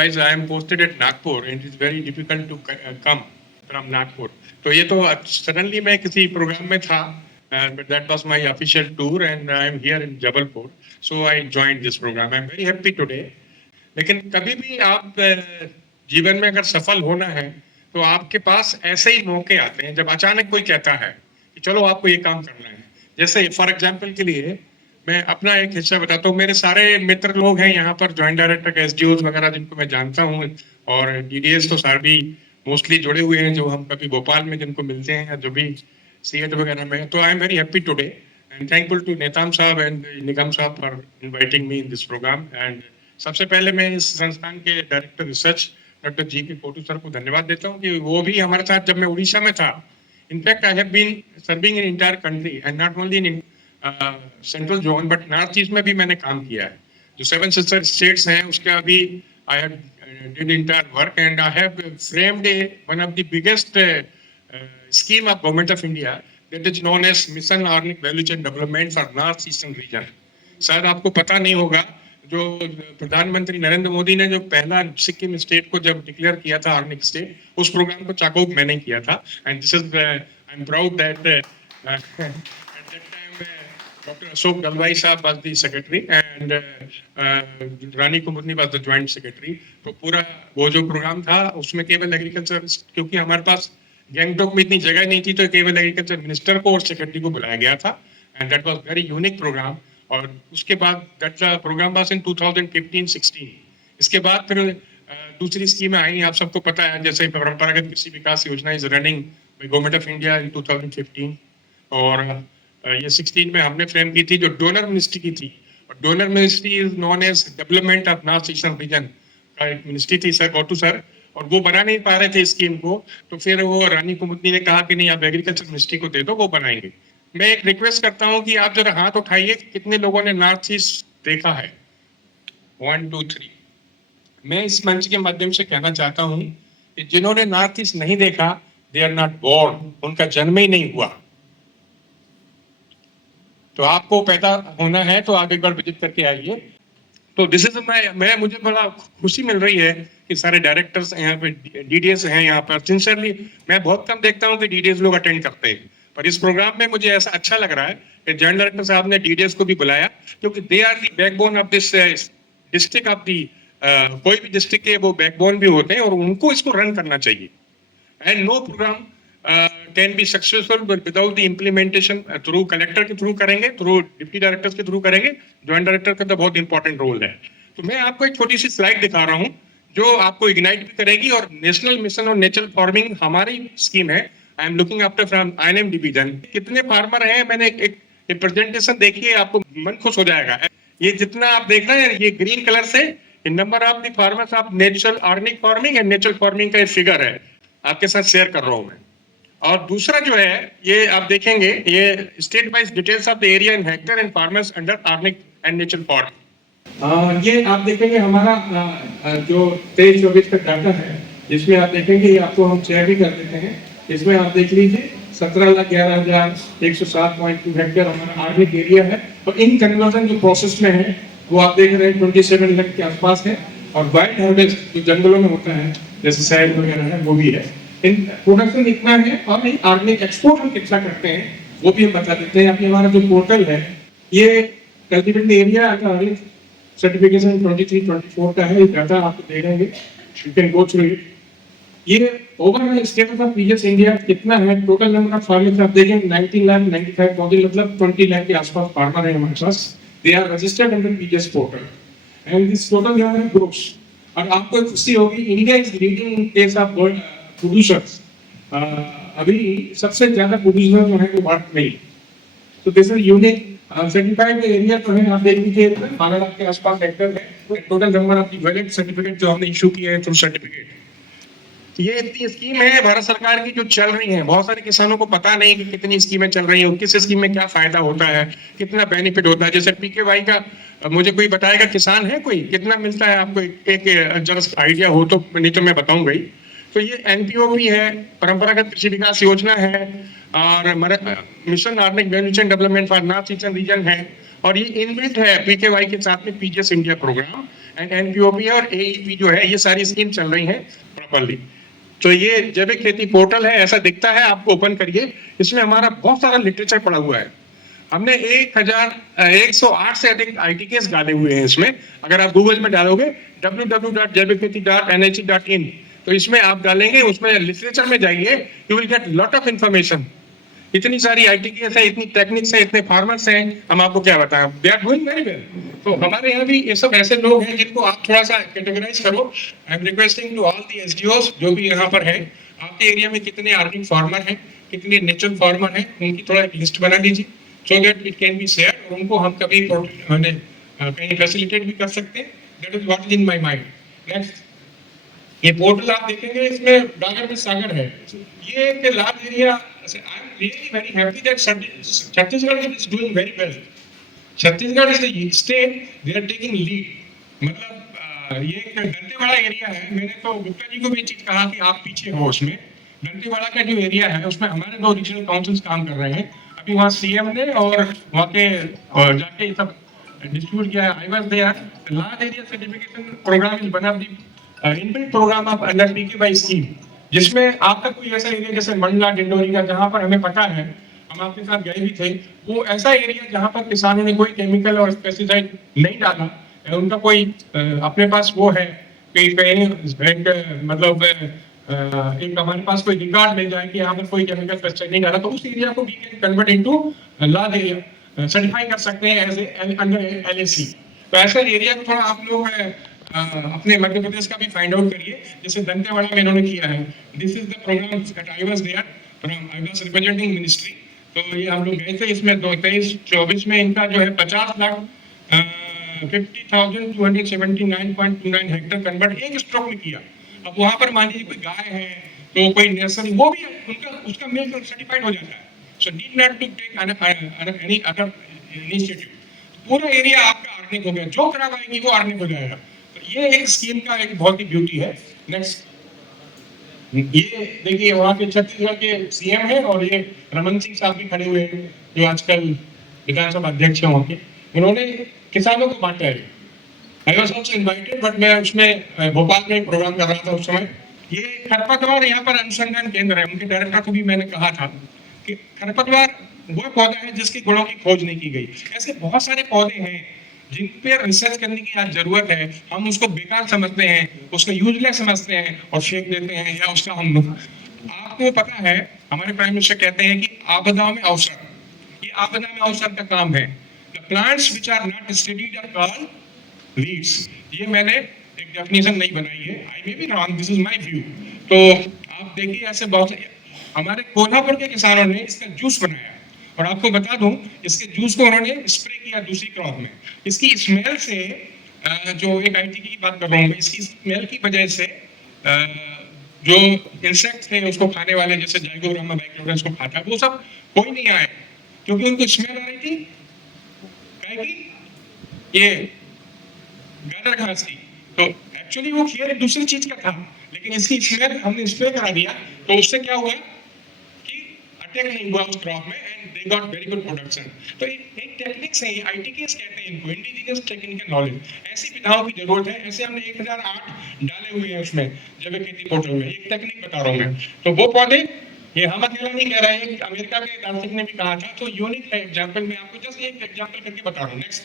otherwise I am posted at Nagpur and it is very difficult to come from Nagpur. तो ये तो suddenly मैं किसी programme में था, but that was my official tour and I am here in Jabalpur, so I joined this program. I am very happy today. लेकिन कभी भी आप जीवन में अगर सफल होना है तो आपके पास ऐसे ही मौके आते हैं जब अचानक कोई कहता है कि चलो आपको ये काम करना है। जैसे फॉर एग्जांपल के लिए मैं अपना एक हिस्सा बताता हूँ। मेरे सारे मित्र लोग हैं यहाँ पर, जॉइंट डायरेक्टर एसडीओज वगैरह जिनको मैं जानता हूँ, और डीडीएस तो सारे भी मोस्टली जुड़े हुए हैं जो हम कभी भोपाल में जिनको मिलते हैं, जो भी सीएट वगैरह में। तो I am very happy today and thankful to Netam साहब एंड निगम साहब for inviting me in this programme. एंड सबसे पहले मैं इस संस्थान के डायरेक्टर रिसर्च डॉक्टर जी के कोटू सर को धन्यवाद देता हूँ कि वो भी हमारे साथ जब मैं उड़ीसा में था। In fact I have been serving in entire country and not only in central zone but north east में भी मैंने काम किया है। जो 7 सिस्टर स्टेट्स हैं उसका अभी I have did entire work and I have framed one of the biggest scheme of Government of India that is known as Mission Organic Value Chain Development for North Eastern Region। शायद आपको पता नहीं होगा, जो प्रधानमंत्री नरेंद्र मोदी ने जो पहला सिक्किम स्टेट को जब डिक्लेयर किया था ऑर्गेनिक स्टेट, उस प्रोग्राम को चाकोक मैंने किया था। And this is I am proud that at that time doctor Ashok Galwai साहब was the secretary and Rani Kumudini was the joint secretary. तो पूरा वो जो प्रोग्राम था उसमें केवल एग्रीकल्चर, क्योंकि हमारे पास गैंगटॉक में इतनी जगह नहीं थी तो केवल एग्रीकल्चर मिनिस्टर को और सेक्रेटरी को बुलाया गया था and that was very unique programme. और उसके बाद दैट प्रोग्राम वाज इन 2015-16। इसके बाद फिर दूसरी स्कीमें आई, आप सबको पता है, जैसे परंपरागत कृषि विकास योजना is running by government of India in 2015 और ये 16 में हमने फ्रेम की थी जो डोनर मिनिस्ट्री की थी। और donor ministry is known as development of north eastern region का एक मिनिस्ट्री थी सर कोटू सर, और वो बना नहीं पा रहे थे स्कीम को। तो फिर वो रानी कुमुदनी ने कहा कि नहीं आप एग्रीकल्चर मिनिस्ट्री को दे दो, वो बनाएंगे। मैं एक रिक्वेस्ट करता हूं कि आप जरा हाथ उठाइए कितने लोगों ने नॉर्थ ईस्ट देखा है। 1 2 3। मैं इस मंच के माध्यम से कहना चाहता हूं कि जिन्होंने नॉर्थ ईस्ट नहीं देखा दे आर नॉट बोर्न, उनका जन्म ही नहीं हुआ। तो आपको पैदा होना है तो आप एक बार विजिट करके आइए। तो दिस इज मैं मुझे बड़ा खुशी मिल रही है कि सारे डायरेक्टर्स यहाँ पे, डीडीएस हैं यहाँ पर। सिंसियरली मैं बहुत कम देखता हूँ कि डीडीएस लोग अटेंड करते हैं, पर इस प्रोग्राम में मुझे ऐसा अच्छा लग रहा है कि जॉइंट डायरेक्टर साहब ने डीडीएस को भी बुलाया, क्योंकि they are the backbone of this district of the. कोई भी डिस्ट्रिक्ट के वो बैकबोन भी होते हैं और उनको इसको रन करना चाहिए। And no programme can be successful without the implementation through collector के थ्रू करेंगे, थ्रू डिप्टी डायरेक्टर्स के थ्रू करेंगे। जॉइंट डायरेक्टर का तो बहुत इंपॉर्टेंट रोल है। तो मैं आपको एक छोटी सी स्लाइड दिखा रहा हूँ जो आपको इग्नाइट भी करेगी। और national mission on natural farming हमारी स्कीम है, I am looking after from INM division. कितने फार्मर हैं, मैंने एक प्रेजेंटेशन देखी है, आपको मन खुश हो जाएगा। ये जितना आप देख रहे हैं ये ग्रीन कलर से number of the farmers of natural organic farming and natural farming का ये फिगर है, आपके साथ शेयर कर रहा हूं मैं। और दूसरा जो है ये आप देखेंगे, ये state wise details of the area in hectare and farmers under organic and natural farming. ये आप देखेंगे हमारा जो 23-24 का डाटा है, जिसमें आप देखेंगे, ये आपको हम शेयर भी कर देते हैं। इसमें आप देख लीजिए 17,11,107.2 हेक्टेयर हमारा ऑर्गेनिक एरिया है। और इन कन्वर्जन जो प्रोसेस में है वो आप देख रहे हैं 27 लाख के आसपास है। और वाइल्ड हार्वेस्ट जो जंगलों में होता है जैसे सैल वगैरह है वो भी है। इन प्रोडक्शन इतना है और ऑर्गेनिक एक्सपोर्ट हम कितना करते हैं वो भी हम बता देते हैं। अभी हमारा जो पोर्टल है ये कल्टीवेटेड एरिया सर्टिफिकेशन 23-24 का है, डाटा आपको दे देंगे, you can go through it. ये overall status of PGS India कितना है, टोटल नंबर ऑफ फार्मर्स आप देखें 19,95,000, मतलब 20 लाख के आसपास फार्मर है हमारे पास। They are registered under PGS portal and this total यहाँ ग्रोस। और आपको खुशी होगी, India is leading in case of producers. अभी सबसे ज्यादा प्रोड्यूसर जो है वो भारत में ही। तो this is unique. Certified area तो है, आप देख लीजिए 12 लाख के आसपास हेक्टेयर है। Total number of valid certificate जो हमने इशू किए हैं थ्रू सर्टिफिकेट। ये इतनी स्कीम है भारत सरकार की जो चल रही है। बहुत सारे किसानों को पता नहीं कि कितनी स्कीमें चल रही है, किस स्कीम में क्या फायदा होता है, कितना बेनिफिट होता है। जैसे पीकेवाई का मुझे कोई बताएगा, किसान है कोई, कितना मिलता है आपको? एक जरा आइडिया हो तो, नहीं तो मैं बताऊंगा ही। तो ये एनपीओपी है, परंपरागत कृषि विकास योजना है, और mission organic value chain development for north eastern region है। और ये इनबिल्ट है पीकेवाई के साथ में PGS India programme. And NPOP और एईपी जो है ये सारी स्कीम चल रही हैं प्रॉपरली। तो ये जैविक खेती पोर्टल है, ऐसा दिखता है, आपको ओपन करिए। इसमें हमारा बहुत सारा लिटरेचर पड़ा हुआ है। हमने 1,108 से अधिक ITKs डाले हुए हैं इसमें। अगर आप गूगल में डालोगे www.jaivikkheti.nhc.in तो इसमें आप डालेंगे, उसमें लिटरेचर में जाइए, you will get lot of information. इतनी सारी ITKs है, इतनी टेक्निक्स है, इतने फार्मर्स हैं, हम आपको क्या बताएं, they are doing very well. तो हमारे यहाँ भी ये सब ऐसे लोग हैं जिनको आप थोड़ा सा कैटेगराइज करो। I am requesting to all the SDOs जो भी यहाँ पर है, आपके एरिया में कितने अर्निंग फार्मर हैं, कितने नेचुरल फार्मर हैं, उनकी थोड़ा एक लिस्ट बना लीजिए so that it can be shared, और उनको हम कभी कहीं फैसिलिटेट भी कर सकते हैं। That is what is in my mind. Next, ये पोर्टल आप देखेंगे, इसमें डागर में सागर है। ये एक large area. I am really very happy that Chhattisgarh is doing very well. Chhattisgarh is the state, they are taking lead. मतलब ये एक दंतेवाड़ा एरिया है। मैंने तो गुप्ता जी को भी चीज कहा कि आप पीछे हो उसमें। दंतेवाड़ा का जो एरिया है उसमें हमारे 2 रीजनल काउंसिल्स काम कर रहे हैं। अभी वहाँ CM ने और वहाँ के जाके सब डिस्ट्रीब्यूट किया है। I was there. The large area certification program is one of the inbuilt program of under PKY scheme, जिसमें आपका कोई ऐसा एरिया जैसे मंडला डिंडोरी का, जहाँ पर हमें पता है, हम आपके साथ गए भी थे, वो ऐसा एरिया जहाँ पर किसानों ने कोई केमिकल और पेस्टिसाइड नहीं डाला, उनका कोई अपने पास वो है कि कहीं मतलब एक हमारे पास कोई रिकॉर्ड मिल जाए कि यहाँ पर कोई केमिकल पेस्टिसाइड नहीं डाला, तो उस एरिया को भी convert into large area certify कर सकते हैं एज अंडर LAC। तो ऐसा एरिया को थोड़ा आप लोग अपने मध्य प्रदेश का भी फाइंड आउट करिए, जैसे दंतेवाड़ा में इन्होंने किया है। This is the programme that I was there from, I was representing ministry. तो ये हम लोग गए थे, इसमें 23-24 में इनका जो है 50,50,279.29 हेक्टर कन्वर्ट एक स्ट्रोक में किया। अब वहां पर मान लीजिए कोई गाय है तो कोई नर्सरी, वो भी उनका उसका मिल्क सर्टिफाइड हो जाता है। So need not to take any other initiative. पूरा एरिया आपका अर्निंग हो गया, जो खराब आएगी वो अर्निंग हो जाएगा। तो ये एक स्कीम का एक बहुत ही ब्यूटी है। नेक्स्ट, ये देखिए वहाँ के छत्तीसगढ़ के CM है और ये रमन सिंह साहब भी खड़े हुए हैं जो आजकल विधानसभा अध्यक्ष हैं वहाँ के। उन्होंने किसानों को बांटा है। I was also invited, but मैं उसमें भोपाल में एक प्रोग्राम कर रहा था उस समय। ये खरपतवार यहाँ पर अनुसंधान केंद्र है, उनके डायरेक्टर को भी मैंने कहा था कि खरपतवार वो पौधा है जिसके गुणों की खोज नहीं की गई। ऐसे बहुत सारे पौधे हैं जिन पे रिसर्च करने की आज जरूरत है, हम उसको बेकार समझते हैं, उसको यूजलेस समझते हैं और फेंक देते हैं, या उसका हम आपको पता है हमारे प्राइम मिनिस्टर कहते हैं कि आपदाओं में अवसर, ये आपदा में अवसर का काम है। The plants which are not studied are called weeds. ये मैंने एक डेफिनेशन नहीं बनाई है, I may be wrong, this is my view. तो आप देखिए ऐसे बहुत हमारे कोल्हापुर के किसानों ने इसका जूस बनाया, और आपको बता दूं इसके जूस को उन्होंने स्प्रे किया दूसरी क्रॉप में। इसकी स्मेल से जो एक ITK की बात कर रहा हूँ, इसकी स्मेल की वजह से जो इंसेक्ट थे उसको खाने वाले, जैसे जाइगोग्रामा बाइक्लोरस को खाता, वो सब कोई नहीं आए, क्योंकि उनको स्मेल आ रही थी ये गाजर घास की। तो एक्चुअली वो खेत दूसरी चीज का था, लेकिन इसकी स्मेल हमने स्प्रे करा दिया, तो उससे क्या हुआ कि अटैक नहीं हुआ उस क्रॉप में, and they got very good production. तो एक टेक्निक्स है, ये ITKs कहते हैं इनको, इंडिजिनियस टेक्निकल नॉलेज। ऐसी विधाओं की जरूरत है। ऐसे हमने 1008 डाले हुए हैं उसमें जैविक खेती पोर्टल में। एक टेक्निक बता रहा हूँ मैं। तो वो पौधे, ये हम अकेला नहीं कह रहे हैं, अमेरिका के दार्शनिक ने भी कहा था। तो यूनिक है एग्जाम्पल, मैं आपको जस्ट एक एग्जाम्पल करके बता रहा हूँ। नेक्स्ट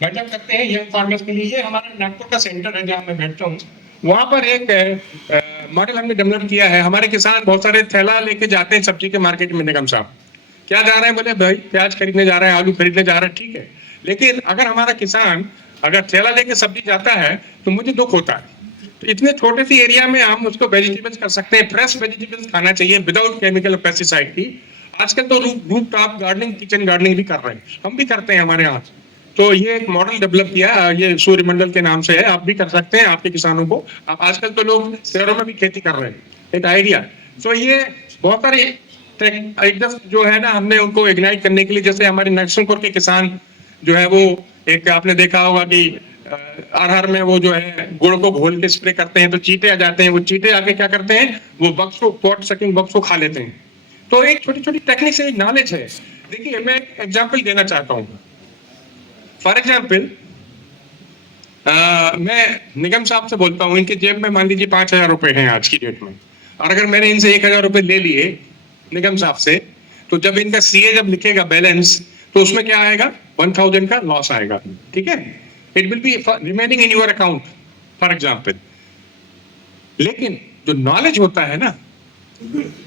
बैठक करते हैं यंग फार्मर्स के लिए। ये हमारा नागपुर का सेंटर है जहाँ मैं बैठता हूँ। वहाँ पर एक मॉडल हमने डेवलप किया है। हमारे किसान बहुत सारे थैला लेके जाते हैं सब्जी के मार्केट में। निगम साहब क्या जा रहे हैं, बोले भाई प्याज खरीदने जा रहे हैं, आलू खरीदने जा रहे हैं, ठीक है, लेकिन अगर हमारा किसान अगर थैला लेके सब्जी जाता है तो मुझे दुख होता है। तो इतने छोटे सी एरिया में हम उसको वेजिटेबल्स कर सकते हैं, फ्रेश वेजिटेबल्स खाना चाहिए विदाउट केमिकल पेस्टिसाइड की। आजकल तो roof top gardening, kitchen gardening भी कर रहे हैं, हम भी करते हैं हमारे यहाँ। तो ये एक मॉडल डेवलप किया, ये सूर्यमंडल के नाम से है, आप भी कर सकते हैं आपके किसानों को। आप आजकल तो लोग शहरों में भी खेती कर रहे हैं, एक आइडिया। तो ये बहुत सारे एकदम जो है ना, हमने उनको इग्नाइट करने के लिए, जैसे हमारे नरसिंहपुर के किसान जो है वो एक आपने देखा होगा कि आहार में वो जो है गुड़ को घोल के स्प्रे करते हैं तो चींटे आ जाते हैं। वो चींटे आके क्या करते हैं, वो बग्स को, पॉट सकिंग बग्स को खा लेते हैं। तो एक छोटी छोटी टेक्निक से नॉलेज है। देखिए मैं एक एग्जाम्पल देना चाहता हूँ। फॉर एग्जाम्पल मैं निगम साहब से बोलता हूँ, इनके जेब में मान लीजिए 5,000 रुपए हैं आज की डेट में, और अगर मैंने इनसे 1,000 रुपए ले लिए निगम साहब से, तो जब इनका सीए जब लिखेगा बैलेंस, तो उसमें क्या आएगा? 1,000 का लॉस आएगा, ठीक है? It will be remaining in your account for example. लेकिन जो नॉलेज होता है ना,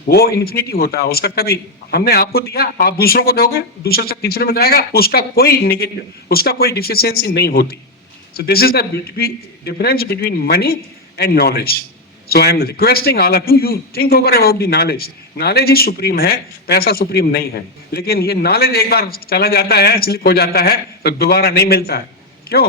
वो इन्फिनिटी होता है, उसका कभी हमने आपको दिया, आप दूसरों को दोगे, दूसरे से तीसरे में जाएगा, उसका कोई नेगेटिव, उसका कोई डिफिशियंसी नहीं होती। So this is the difference between money and knowledge. So I am requesting all of you, you think over about the knowledge. Knowledge he supreme है, पैसा supreme नहीं है। लेकिन ये knowledge एक बार चला जाता है, स्लिप हो जाता है, तो दोबारा नहीं मिलता है। क्यों?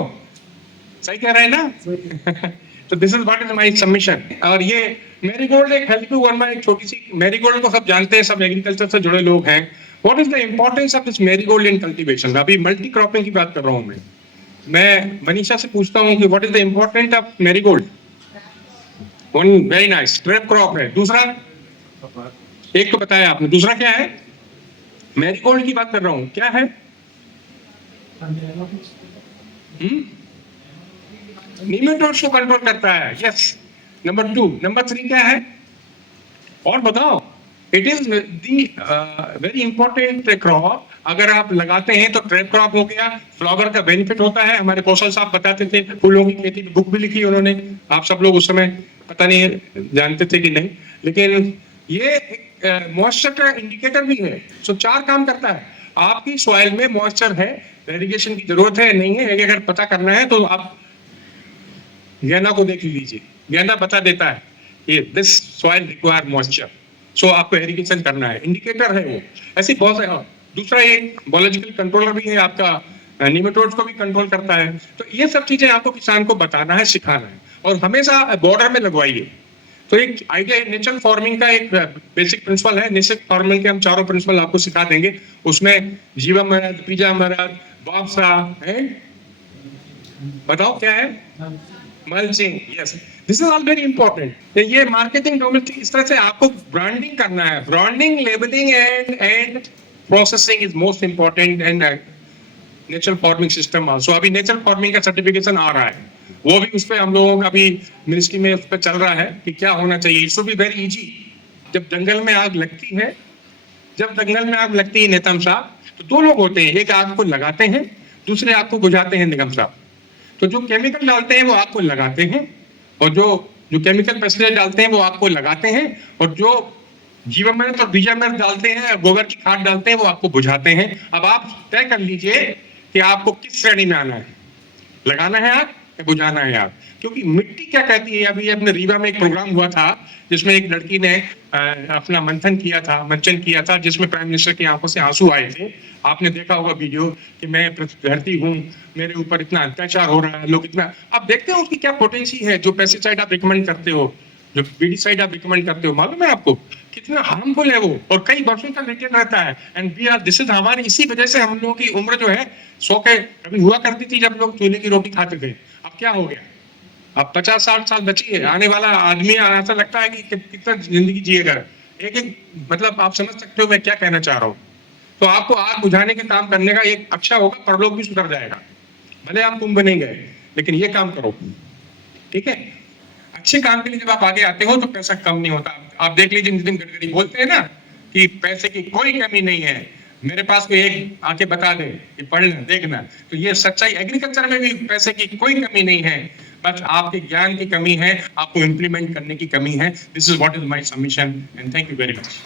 सही कह रहे हैं ना? तो this is what is my submission. और ये मैरीगोल्ड एक हेल्प टू वर्मा, एक छोटी सी मैरीगोल्ड को सब जानते हैं, सब एग्रीकल्चर से जुड़े लोग हैं। What is the importance of this marigold in cultivation? अभी मल्टी क्रॉपिंग की बात कर रहा हूँ मैं मनीषा से पूछता हूँ कि what is the important of marigold? One very nice, trap crop है। दूसरा एक तो बताया आपने, दूसरा क्या है? मैरीगोल्ड की बात कर रहा हूँ, क्या है? निमेटोड्स को कंट्रोल करता है, यस। नंबर 2, नंबर 3 क्या है? और बताओ। It is the very important crop. अगर आप लगाते हैं तो ट्रैप क्रॉप हो गया, फ्लावर का बेनिफिट होता है। हमारे कौशल साहब बताते थे, फूलों की खेती की बुक भी लिखी उन्होंने, आप सब लोग उस समय पता नहीं जानते थे कि नहीं, लेकिन ये एक मॉइस्चर का इंडिकेटर भी है। सो 4 काम करता है। आपकी सॉइल में मॉइस्चर है, इरिगेशन की जरूरत है नहीं है, अगर पता करना है तो आप गेंदा को देख लीजिए, गेंदा बता देता है कि दिस सॉइल रिक्वायर मॉइस्चर, सो आपको इरिगेशन करना है, इंडिकेटर है वो। ऐसे बहुत सारे। दूसरा एक बायोलॉजिकल कंट्रोलर भी है आपका, निमेटोड्स को भी कंट्रोल करता है। तो ये सब चीजें आपको किसान को बताना है, सिखाना है, और हमेशा बॉर्डर में लगवाइए। तो एक आइडिया नेचुरल फार्मिंग का एक बेसिक प्रिंसिपल है। नेचुरल फार्मिंग के हम 4 प्रिंसिपल आपको सिखा देंगे। उसमें जीवामृत, बीजामृत, वापसा है, बताओ क्या है? Mulching, yes, this is all very important. ये मार्केटिंग डोमेस्टिक, इस तरह से आपको ब्रांडिंग करना है। Branding, labelling and processing is most important and natural farming system also. अभी नेचुरल फार्मिंग का सर्टिफिकेशन आ रहा है, वो भी उस पर हम लोगों का अभी मिनिस्ट्री में उस पर चल रहा है कि क्या होना चाहिए। It should be very easy. जब जंगल में आग लगती है, जब जंगल में आग लगती है नेतम साहब, तो 2 लोग होते हैं, एक आग को लगाते हैं, दूसरे आग को बुझाते हैं निगम साहब। तो जो केमिकल डालते हैं वो आग को लगाते हैं, और जो केमिकल पेस्टिसाइड डालते हैं वो आग को लगाते हैं, और जो जीवामृत और बीजामृत डालते हैं, गोबर की खाद डालते हैं, वो आपको बुझाते हैं। अब आप तय कर लीजिए कि आपको किस श्रेणी में आना है, लगाना है आग या बुझाना है आग। क्योंकि मिट्टी क्या कहती है, अभी अपने रीवा में एक प्रोग्राम हुआ था जिसमें एक लड़की ने अपना मंथन किया था, जिसमें प्राइम मिनिस्टर की आंखों से आंसू आए थे। आपने देखा होगा वीडियो कि मैं धरती हूँ, मेरे ऊपर इतना अत्याचार हो रहा है, लोग इतना। आप देखते हो उसकी क्या पोटेंसी है। जो पेस्टिसाइड आप रिकमेंड करते हो, जो बीडीसाइड आप रिकमेंड करते हो, मालूम है आपको कितना हार्मफुल है वो, और कई वर्षों तक रिटेन रहता है। And we are this is हमारी, इसी वजह से हम लोगों की उम्र जो है 100 के कभी हुआ करती थी जब लोग चूल्हे की रोटी खाते थे। अब क्या हो गया? अब 50-60 साल बची है। आने वाला आदमी ऐसा लगता है कि कितना जिंदगी जिएगा। एक मतलब आप समझ सकते हो मैं क्या कहना चाह रहा हूँ। तो आपको आग बुझाने के काम करने का एक अच्छा होगा, परलोक भी सुधर जाएगा। भले आप कुंभ नहीं गए, लेकिन ये काम करो, ठीक है? अच्छे काम के लिए जब आप आगे आते हो तो पैसा कम नहीं होता। आप देख लीजिए, नितिन गडकरी बोलते हैं ना कि पैसे की कोई कमी नहीं है, मेरे पास कोई एक आके बता दे कि पढ़ना देखना। तो ये सच्चाई, एग्रीकल्चर में भी पैसे की कोई कमी नहीं है, बस आपके ज्ञान की कमी है, आपको इम्प्लीमेंट करने की कमी है। This is what is my submission and thank you very much.